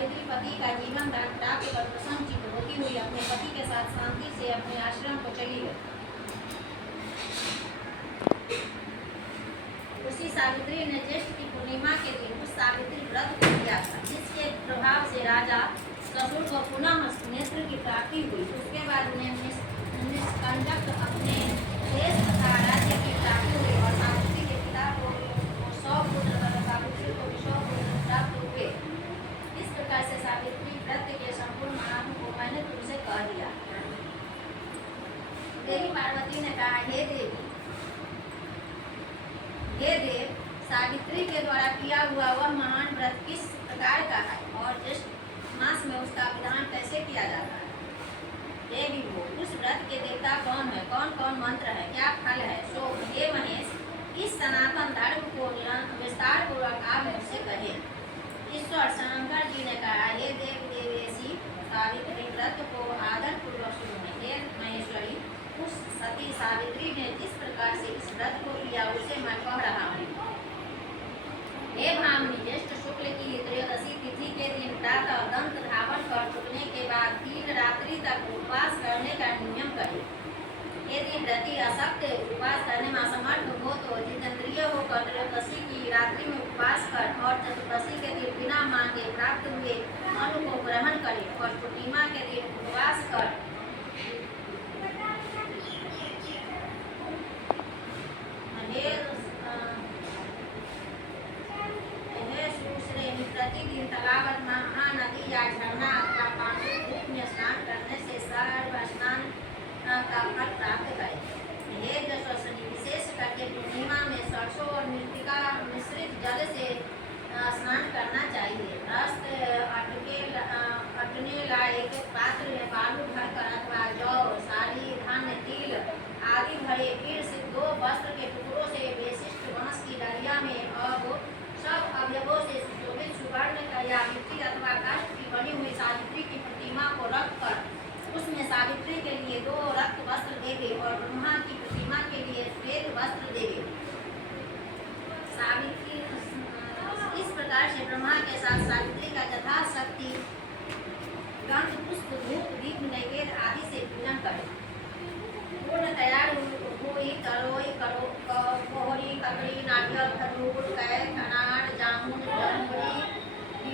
सावित्री पति का जीवन दान प्राप्त कर प्रसन्नचित्त होती हुई अपने पति के साथ शांति से अपने आश्रम को चली गई। उसी सावित्री ने ज्येष्ठ की पूर्णिमा के दिन उस सावित्री व्रत को किया था, जिसके प्रभाव से राजा ससुर को पुनः नेत्र की प्राप्ति हुई। उसके बाद उन्हें निष्कंटक अपने देश तथा राज्य की प्राप्ति हुई और सावित्री के पिता को 100 पुत्र तथा सावित्री को 100 पुत्र प्राप्त हुए। इस प्रकार से सावित्री व्रत के संपूर्ण महात्म को मैंने तुमसे कह दिया। देवी पार्वती ने कहा, हे देव, सावित्री के द्वारा किया हुआ वह महान व्रत किस प्रकार का है और ज्येष्ठ मास में उसका विधान कैसे किया जाता है? देवी वो, उस व्रत के देवता कौन है, कौन कौन मंत्र है, क्या फल है? सो हे महेश, इस सनातन धर्म को विस्तार पूर्वक आप मुझसे कहे। ईश्वर शंकर जी ने कहा, हे देवेशी, सावित्री व्रत को आदर पूर्वक सुनो। हे महेश्वरी, उस सती सावित्री ने जिस प्रकार से इस व्रत को किया उसे मैं कह रहा हूँ। हे भामिनी, ज्येष्ठ शुक्ल की त्रयोदशी तिथि के दिन प्रातः दंत धावन कर चुकने के बाद 3 रात्रि तक उपवास करने का नियम करे। यदि व्रती अशक्त उपवास करने में असमर्थ हो तो जितेंद्रिय होकर त्रयोदशी की रात्रि में उपवास कर और चतुर्दशी के दिन बिना मांगे प्राप्त हुए अन्न को ग्रहण करे और पूर्णिमा के दिन उपवास कर प्रतिदिन तालाब, महानदी या झरना अथवा पानी धूप में स्नान करने से सर्व स्नान का फल प्राप्त करे। हे यशस्विनी, विशेष करके पूर्णिमा में सरसों और मृतिका मिश्रित जल से स्नान करना चाहिए। अटने लायक पात्र में बालू भरकर अथवा जौ, सारी, धान्य, तिल आदि भरे फिर से 2 वस्त्र के टुकड़ों से विशिष्ट बांस की डलिया में अब सब अवयवों से सुशोभित सुवर्ण या मिट्टी अथवा काष्ठ की बनी हुई सावित्री की प्रतिमा को रखकर उसमें सावित्री के लिए 2 रक्त वस्त्र देवे और ब्रह्मा की प्रतिमा के लिए श्वेत वस्त्र देवे। सावित्री इस प्रकार से ब्रह्मा के साथ सावित्री का यथाशक्ति गंध, पुष्प, धूप, दीप, नैवेद्य आदि से पूजन करे। पूर्ण तैयार हुई तरोई, कोहरी, ककड़ी, नारियल, खजूर, कैक, अनार, जामुन, जमूरी,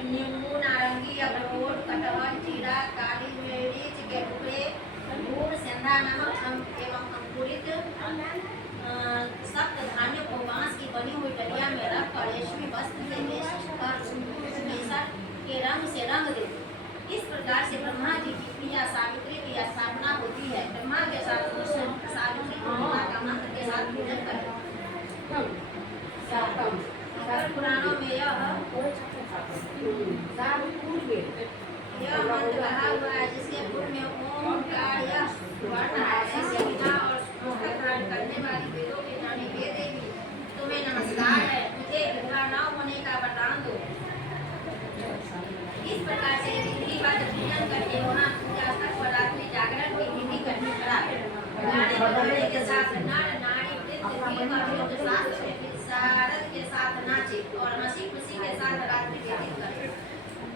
नींबू, नारंगी, अखरोट, कटहल, जीरा, काली मिर्च के टुकड़े, गुड़, सेंधा नमक एवं अंकुरित सप्त धान्य को बांस की बनी हुई डलिया में रखकर रेशमी वस्त्र से मेसर के रंग से रंग दे। इस प्रकार से ब्रह्मा जी की प्रिया सावित्री की स्थापना होती है। ब्रह्मा के साथ सावित्री पूर्णिमा का मंत्र के साथ पूजन करें। पुराणों में यह मंत्र कहा हुआ है, जिसके पूर्व में ओमकार यह वर्ण है। ऐसे विधा और पुस्तक धारण करने वाली वेदों के जाने हे देवी, तुम्हें नमस्कार है, मुझे विधा न होने का वरदान दो। इस प्रकार से विधिवत पूजन करके वहाँ पूजा तक और रात्रि जागरण की विधि करनी पड़ा। गाने बजाने के साथ नर नारी नृत्य शारद के साथ नाचे और हंसी खुशी के साथ रात्रि व्यतीत करे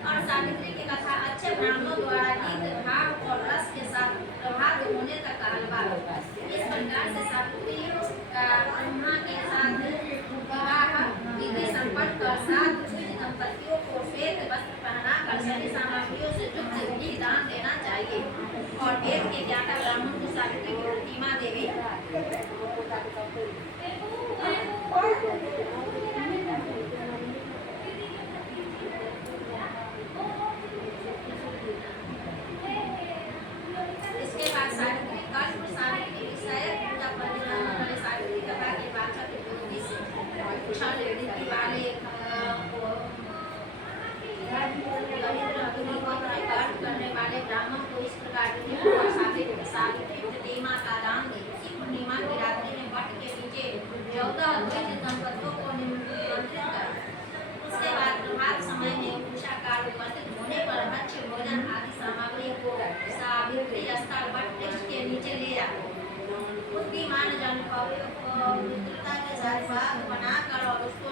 और सावित्री की कथा अच्छे ब्राह्मणों द्वारा गीत, भाव और रस के साथ प्रभात होने तक कहलवा। इस प्रकार से सावित्री का ब्रह्मा के साथ विवाह विधि संपन्न कर 7 द्विज दंपतियों को श्वेत वस्त्र पहनाकर सभी सामग्रियों से युक्त घी दान देना चाहिए और वेद के ज्ञाता ब्राह्मण को सावित्री की प्रतिमा देवी। इसके बाद सावित्री कल्प सावित्री विषय पूजा पर सावित्री कथा के वाचक ज्योतिष छल रीति वाले करने वाले ब्राह्मण को इस प्रकार सावित्री प्रतिमा का दान दे। इसी पूर्णिमा की रात्रि में वट के नीचे 14 द्विज दंपतियों को निमंत्रित कर उसके बाद प्रभात समय में पूजा काल उपस्थित होने पर भक्ष्य भोजन आदि सामग्री को सावित्री स्थल वट वृक्ष के नीचे ले जाओ। बुद्धिमान जन पवित्रता के साथ बाग बनाकर और उसको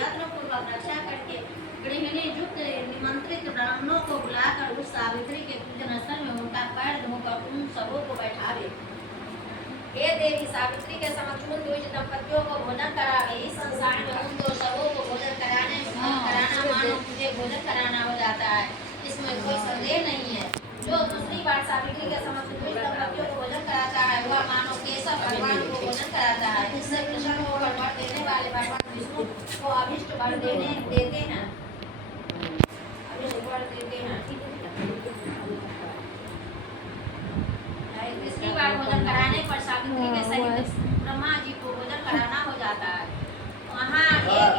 यत्न पूर्वक रक्षा करके गृहिणी युक्त निमंत्रित सावित्री के पूजन स्थल में उनका पैर धोकर उन सबों को बैठावे। हे देवी, सावित्री के समक्ष उन द्विज दंपतियों को भोजन करावे। इस संसार में उन दो सबों को भोजन कराना मानो मुझे भोजन कराना हो जाता है, इसमें कोई संदेह नहीं है। जो दूसरी बार सावित्री के समक्ष द्विज दंपतियों को भोजन कराता है वह मानो केशव भगवान को भोजन कराता है। इससे प्रसन्न होकर वर देने वाले भगवान विष्णु को अभिष्ट वर देते हैं। तीसरी बार भोजन कराने पर सावित्री के सहित ब्रह्मा जी को भोजन कराना हो जाता है। वहाँ एक